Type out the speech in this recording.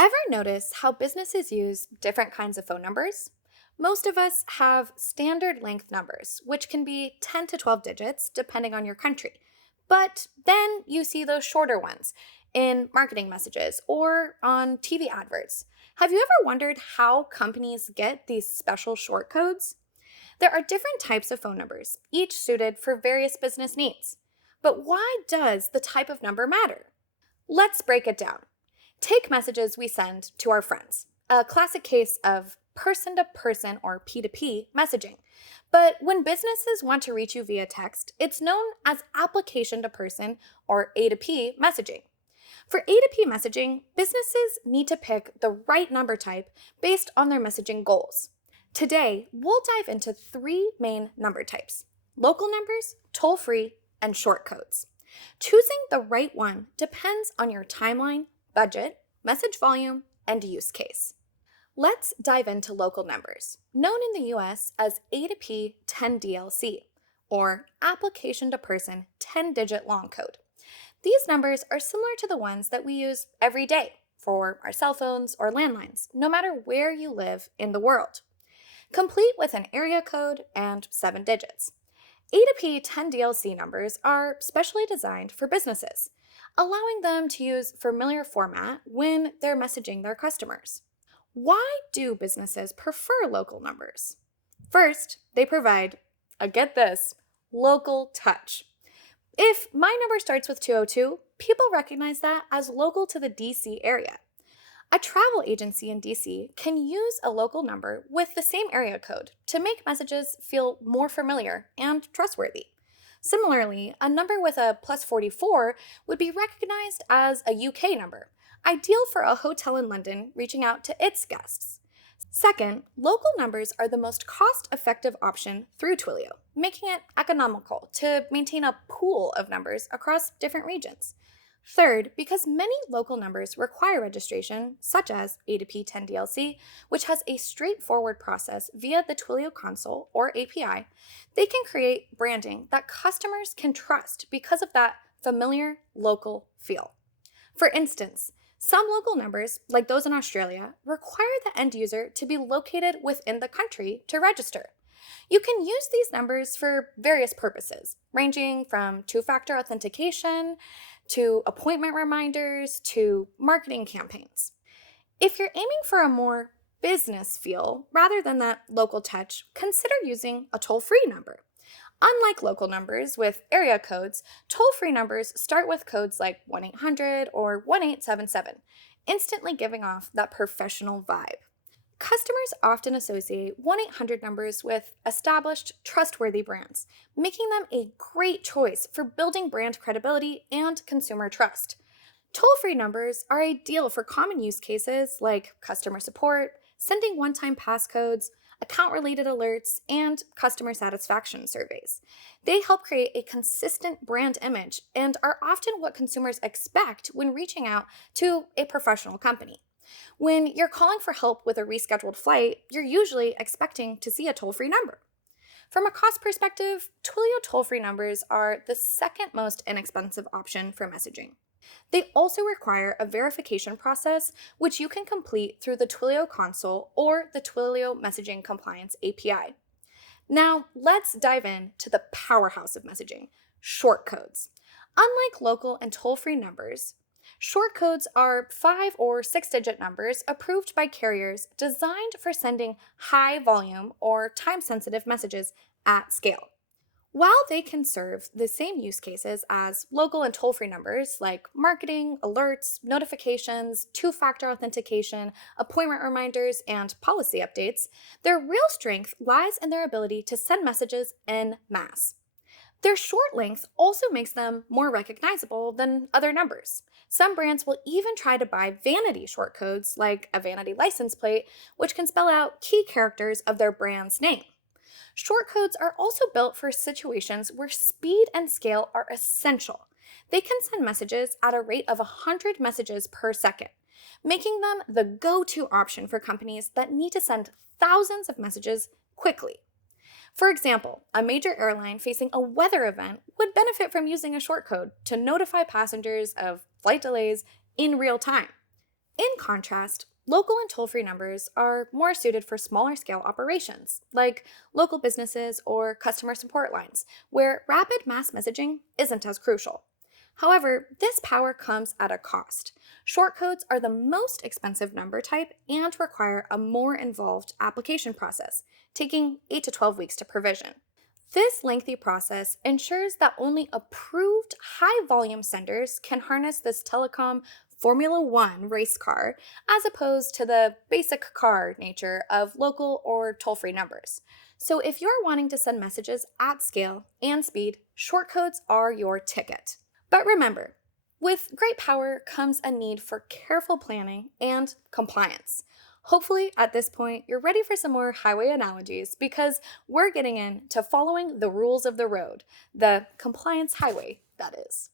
Ever notice how businesses use different kinds of phone numbers? Most of us have standard length numbers, which can be 10 to 12 digits depending on your country. But then you see those shorter ones in marketing messages or on TV adverts. Have you ever wondered how companies get these special short codes? There are different types of phone numbers, each suited for various business needs. But why does the type of number matter? Let's break it down. Take messages we send to our friends, a classic case of person to person or P2P messaging. But when businesses want to reach you via text, it's known as application to person or A2P messaging. For A2P messaging, businesses need to pick the right number type based on their messaging goals. Today, we'll dive into three main number types: local numbers, toll free, and short codes. Choosing the right one depends on your timeline, budget, message volume, and use case. Let's dive into local numbers, known in the US as A2P 10DLC, or Application to Person 10-digit long code. These numbers are similar to the ones that we use every day for our cell phones or landlines, no matter where you live in the world. Complete with an area code and 7 digits. A2P 10DLC numbers are specially designed for businesses, allowing them to use familiar format when they're messaging their customers. Why do businesses prefer local numbers? First, they provide get this, local touch. If my number starts with 202, people recognize that as local to the DC area. A travel agency in DC can use a local number with the same area code to make messages feel more familiar and trustworthy. Similarly, a number with a +44 would be recognized as a UK number, ideal for a hotel in London reaching out to its guests. Second, local numbers are the most cost-effective option through Twilio, making it economical to maintain a pool of numbers across different regions. Third, because many local numbers require registration, such as A2P 10DLC, which has a straightforward process via the Twilio console or API, they can create branding that customers can trust because of that familiar local feel. For instance, some local numbers, like those in Australia, require the end user to be located within the country to register. You can use these numbers for various purposes, ranging from two-factor authentication to appointment reminders to marketing campaigns. If you're aiming for a more business feel rather than that local touch, consider using a toll-free number. Unlike local numbers with area codes, toll-free numbers start with codes like 1-800 or 1877, instantly giving off that professional vibe. Customers often associate 1-800 numbers with established, trustworthy brands, making them a great choice for building brand credibility and consumer trust. Toll-free numbers are ideal for common use cases like customer support, sending one-time passcodes, account-related alerts, and customer satisfaction surveys. They help create a consistent brand image and are often what consumers expect when reaching out to a professional company. When you're calling for help with a rescheduled flight, you're usually expecting to see a toll-free number. From a cost perspective, Twilio toll-free numbers are the second most inexpensive option for messaging. They also require a verification process, which you can complete through the Twilio console or the Twilio Messaging Compliance API. Now, let's dive into the powerhouse of messaging, shortcodes. Unlike local and toll-free numbers, shortcodes are 5 or 6-digit numbers approved by carriers designed for sending high-volume or time-sensitive messages at scale. While they can serve the same use cases as local and toll-free numbers like marketing, alerts, notifications, two-factor authentication, appointment reminders, and policy updates, their real strength lies in their ability to send messages en masse. Their short length also makes them more recognizable than other numbers. Some brands will even try to buy vanity shortcodes like a vanity license plate, which can spell out key characters of their brand's name. Shortcodes are also built for situations where speed and scale are essential. They can send messages at a rate of 100 messages per second, making them the go-to option for companies that need to send thousands of messages quickly. For example, a major airline facing a weather event would benefit from using a shortcode to notify passengers of flight delays in real time. In contrast, local and toll free numbers are more suited for smaller scale operations, like local businesses or customer support lines, where rapid mass messaging isn't as crucial. However, this power comes at a cost. Shortcodes are the most expensive number type and require a more involved application process, taking 8 to 12 weeks to provision. This lengthy process ensures that only approved high volume senders can harness this telecom Formula One race car, as opposed to the basic car nature of local or toll free numbers. So, if you're wanting to send messages at scale and speed, shortcodes are your ticket. But remember, with great power comes a need for careful planning and compliance. Hopefully, at this point, you're ready for some more highway analogies because we're getting into following the rules of the road, the compliance highway, that is.